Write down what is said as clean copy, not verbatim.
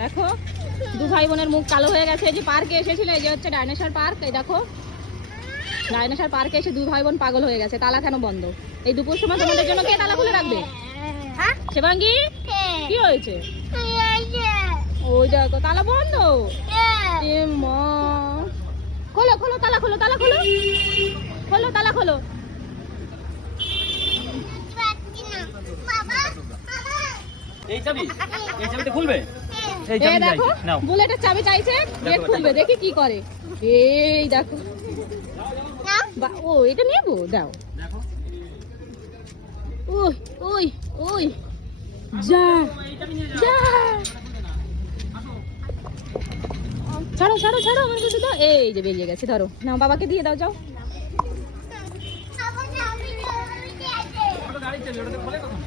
দেখো দু ভাই বোনের মুখ কালো হয়ে গেছে। এই যে পার্কে এসেছিল, এই যে হচ্ছে ডাইনোসর পার্ক। এই দেখো ডাইনোসর পার্কে এসে দুই ভাই বোন পাগল হয়ে গেছে। তালা কেন বন্ধ? এই দুপুর সময় তোমাদের জন্য কে তালা খুলে রাখবে? শিবাঙ্গী কি হয়েছে? ওই দেখো তালা বন্ধ। খোলো খোলো তালা খোলো, তালা খোলো, খোলো তালা খোলো। এই চাবিটা খুলবে? এই চাবি দেখো নাও, বুলেটের চাবি চাইছে, গেট খুলবে, দেখি কি করে। এই দেখো ও এটা নেবো, দাও। ওই ওই ওই যা যা, ছাড়ো ছাড়ো ছাড়ো আমার কাছে দাও। এই যে বেরিয়ে গেছে, ধরো নাও, বাবাকে দিয়ে দাও, যাও। গাড়ি চাবি ওটাতে খোলে কথা।